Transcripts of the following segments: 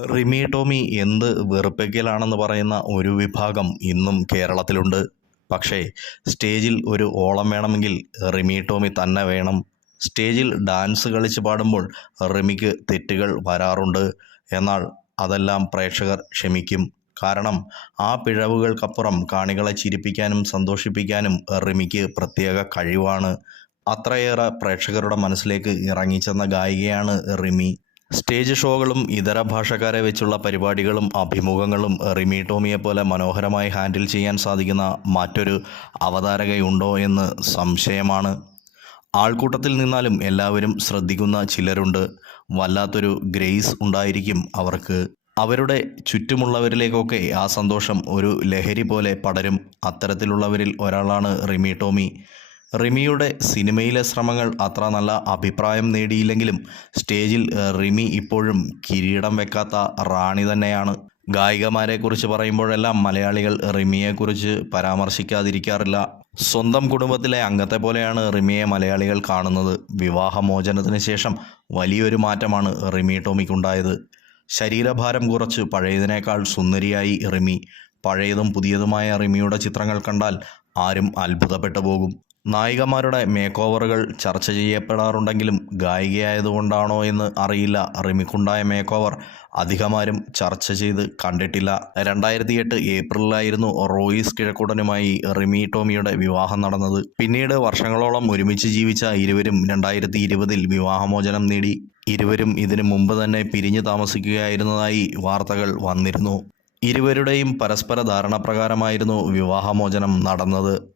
റിമി ടോമി എന്ത് വെറുപ്പിക്കലാണെന്ന് പറയുന്ന ഒരു വിഭാഗം ഇന്നും കേരളത്തിലുണ്ട്. പക്ഷേ സ്റ്റേജിൽ ഒരു ഓളം വേണമെങ്കിൽ റിമി ടോമി തന്നെ വേണം. സ്റ്റേജിൽ ഡാൻസ് കളിച്ച് പാടുമ്പോൾ റിമിക്ക് തെറ്റുകൾ വരാറുണ്ട്. എന്നാൽ അതെല്ലാം പ്രേക്ഷകർ ക്ഷമിക്കും. കാരണം ആ പിഴവുകൾക്കപ്പുറം കാണികളെ ചിരിപ്പിക്കാനും സന്തോഷിപ്പിക്കാനും റിമിക്ക് പ്രത്യേക കഴിവാണ്. അത്രയേറെ പ്രേക്ഷകരുടെ മനസ്സിലേക്ക് ഇറങ്ങിച്ചെന്ന ഗായികയാണ് റിമി. സ്റ്റേജ് ഷോകളും ഇതര ഭാഷക്കാരെ വെച്ചുള്ള പരിപാടികളും അഭിമുഖങ്ങളും റിമി ടോമിയെ പോലെ മനോഹരമായി ഹാൻഡിൽ ചെയ്യാൻ സാധിക്കുന്ന മറ്റൊരു അവതാരകയുണ്ടോ എന്ന് സംശയമാണ്. ആൾക്കൂട്ടത്തിൽ നിന്നാലും എല്ലാവരും ശ്രദ്ധിക്കുന്ന ചിലരുണ്ട്. വല്ലാത്തൊരു ഗ്രേസ് ഉണ്ടായിരിക്കും അവർക്ക്. അവരുടെ ചുറ്റുമുള്ളവരിലേക്കൊക്കെ ആ സന്തോഷം ഒരു ലഹരി പോലെ പടരും. അത്തരത്തിലുള്ളവരിൽ ഒരാളാണ് റിമി ടോമി. റിമിയുടെ സിനിമയിലെ ശ്രമങ്ങൾ അത്ര നല്ല അഭിപ്രായം നേടിയില്ലെങ്കിലും സ്റ്റേജിൽ റിമി ഇപ്പോഴും കിരീടം വെക്കാത്ത റാണി തന്നെയാണ്. ഗായികമാരെക്കുറിച്ച് പറയുമ്പോഴെല്ലാം മലയാളികൾ റിമിയെക്കുറിച്ച് പരാമർശിക്കാതിരിക്കാറില്ല. സ്വന്തം കുടുംബത്തിലെ അംഗത്തെ പോലെയാണ് റിമിയെ മലയാളികൾ കാണുന്നത്. വിവാഹമോചനത്തിന് ശേഷം വലിയൊരു മാറ്റമാണ് റിമി ടോമിക്കുണ്ടായത്. ശരീരഭാരം കുറച്ച് പഴയതിനേക്കാൾ സുന്ദരിയായി റിമി. പഴയതും പുതിയതുമായ റിമിയുടെ ചിത്രങ്ങൾ കണ്ടാൽ ആരും അത്ഭുതപ്പെട്ടു പോകും. നായികമാരുടെ മേക്ക് ഓവറുകൾ ചർച്ച ചെയ്യപ്പെടാറുണ്ടെങ്കിലും ഗായികയായതുകൊണ്ടാണോ എന്ന് അറിയില്ല. റിമിക്കുണ്ടായ മേക്ക് ഓവർ അധികമാരും ചർച്ച ചെയ്ത് കണ്ടിട്ടില്ല. രണ്ടായിരത്തി എട്ട് ഏപ്രിലിലായിരുന്നു റോയിസ് കിഴക്കൂടനുമായി റിമി ടോമിയുടെ വിവാഹം നടന്നത്. പിന്നീട് വർഷങ്ങളോളം ഒരുമിച്ച് ജീവിച്ച ഇരുവരും രണ്ടായിരത്തി ഇരുപതിൽ വിവാഹമോചനം നേടി. ഇരുവരും ഇതിനു മുമ്പ് തന്നെ പിരിഞ്ഞു താമസിക്കുകയായിരുന്നതായി വാർത്തകൾ വന്നിരുന്നു. ഇരുവരുടെയും പരസ്പര ധാരണപ്രകാരമായിരുന്നു വിവാഹമോചനം നടന്നത്.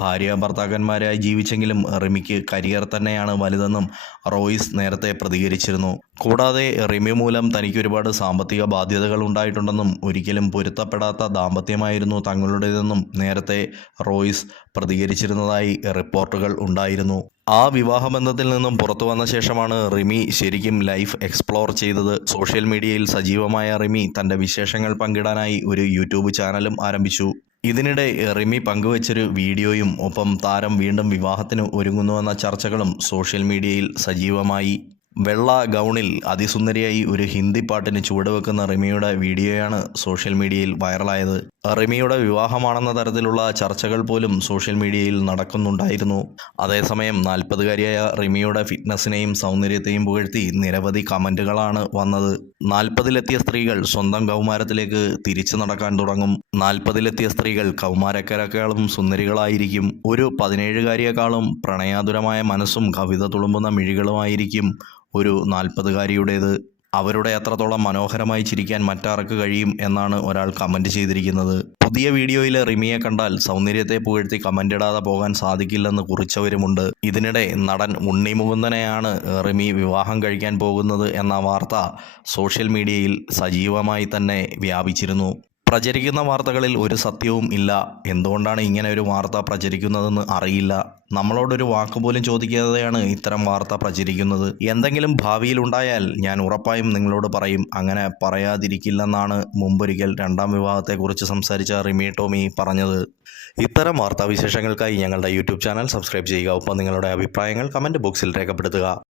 ഭാര്യ ഭർത്താക്കന്മാരായി ജീവിച്ചെങ്കിലും റിമിക്ക് കരിയർ തന്നെയാണ് വലുതെന്നും റോയിസ് നേരത്തെ പ്രതികരിച്ചിരുന്നു. കൂടാതെ റിമി മൂലം തനിക്ക് ഒരുപാട് സാമ്പത്തിക ബാധ്യതകൾ ഉണ്ടായിട്ടുണ്ടെന്നും ഒരിക്കലും പൊരുത്തപ്പെടാത്ത ദാമ്പത്യമായിരുന്നു തങ്ങളുടേതെന്നും നേരത്തെ റോയിസ് പ്രതികരിച്ചിരുന്നതായി റിപ്പോർട്ടുകൾ ഉണ്ടായിരുന്നു. ആ വിവാഹബന്ധത്തിൽ നിന്നും പുറത്തു വന്ന ശേഷമാണ് റിമി ശരിക്കും ലൈഫ് എക്സ്പ്ലോർ ചെയ്തത്. സോഷ്യൽ മീഡിയയിൽ സജീവമായ റിമി തന്റെ വിശേഷങ്ങൾ പങ്കിടാനായി ഒരു യൂട്യൂബ് ചാനലും ആരംഭിച്ചു. ഇതിനിടെ റിമി പങ്കുവച്ചൊരു വീഡിയോയും ഒപ്പം താരം വീണ്ടും വിവാഹത്തിന് ഒരുങ്ങുന്നുവെന്ന ചർച്ചകളും സോഷ്യൽ മീഡിയയിൽ സജീവമായി. വെള്ള ഗൗണിൽ അതിസുന്ദരിയായി ഒരു ഹിന്ദി പാട്ടിന് ചുവടുവെക്കുന്ന റിമിയുടെ വീഡിയോയാണ് സോഷ്യൽ മീഡിയയിൽ വൈറലായത്. റിമിയുടെ വിവാഹമാണെന്ന തരത്തിലുള്ള ചർച്ചകൾ പോലും സോഷ്യൽ മീഡിയയിൽ നടക്കുന്നുണ്ടായിരുന്നു. അതേസമയം നാൽപ്പതുകാരിയായ റിമിയുടെ ഫിറ്റ്നസിനെയും സൗന്ദര്യത്തെയും പുകഴ്ത്തി നിരവധി കമന്റുകളാണ് വന്നത്. നാൽപ്പതിലെത്തിയ സ്ത്രീകൾ സ്വന്തം കൗമാരത്തിലേക്ക് തിരിച്ചു നടക്കാൻ തുടങ്ങും. നാൽപ്പതിലെത്തിയ സ്ത്രീകൾ കൗമാരക്കാരെക്കാളും സുന്ദരികളായിരിക്കും. ഒരു പതിനേഴുകാരിയേക്കാളും പ്രണയാതുരമായ മനസ്സും കവിത തുളുമ്പുന്ന മിഴികളുമായിരിക്കും ഒരു നാൽപ്പതുകാരിയുടേത്. അവരുടെ എത്രത്തോളം മനോഹരമായി ചിരിക്കാൻ മറ്റാർക്ക് കഴിയും എന്നാണ് ഒരാൾ കമന്റ് ചെയ്തിരിക്കുന്നത്. പുതിയ വീഡിയോയിൽ റിമിയെ കണ്ടാൽ സൗന്ദര്യത്തെ പുകഴ്ത്തി കമന്റ് ഇടാതെ പോകാൻ സാധിക്കില്ലെന്ന് കുറിച്ചവരുമുണ്ട്. ഇതിനിടെ നടൻ ഉണ്ണി മുകുന്ദനെയാണ് റിമി വിവാഹം കഴിക്കാൻ പോകുന്നത് എന്ന വാർത്ത സോഷ്യൽ മീഡിയയിൽ സജീവമായി തന്നെ വ്യാപിച്ചിരുന്നു. പ്രചരിക്കുന്ന വാർത്തകളിൽ ഒരു സത്യവും ഇല്ല. എന്തുകൊണ്ടാണ് ഇങ്ങനെ ഒരു വാർത്ത പ്രചരിക്കുന്നതെന്ന് അറിയില്ല. നമ്മളോടൊരു വാക്ക് പോലും ചോദിക്കാതെയാണ് ഇത്തരം വാർത്ത പ്രചരിക്കുന്നത്. എന്തെങ്കിലും ഭാവിയിൽ ഉണ്ടായാൽ ഞാൻ ഉറപ്പായും നിങ്ങളോട് പറയും. അങ്ങനെ പറയാതിരിക്കില്ലെന്നാണ് മുമ്പൊരിക്കൽ രണ്ടാം വിവാഹത്തെക്കുറിച്ച് സംസാരിച്ച റിമി ടോമി പറഞ്ഞത്. ഇത്തരം വാർത്താവിശേഷങ്ങൾക്കായി ഞങ്ങളുടെ യൂട്യൂബ് ചാനൽ സബ്സ്ക്രൈബ് ചെയ്യുക. ഒപ്പം നിങ്ങളുടെ അഭിപ്രായങ്ങൾ കമന്റ് ബോക്സിൽ രേഖപ്പെടുത്തുക.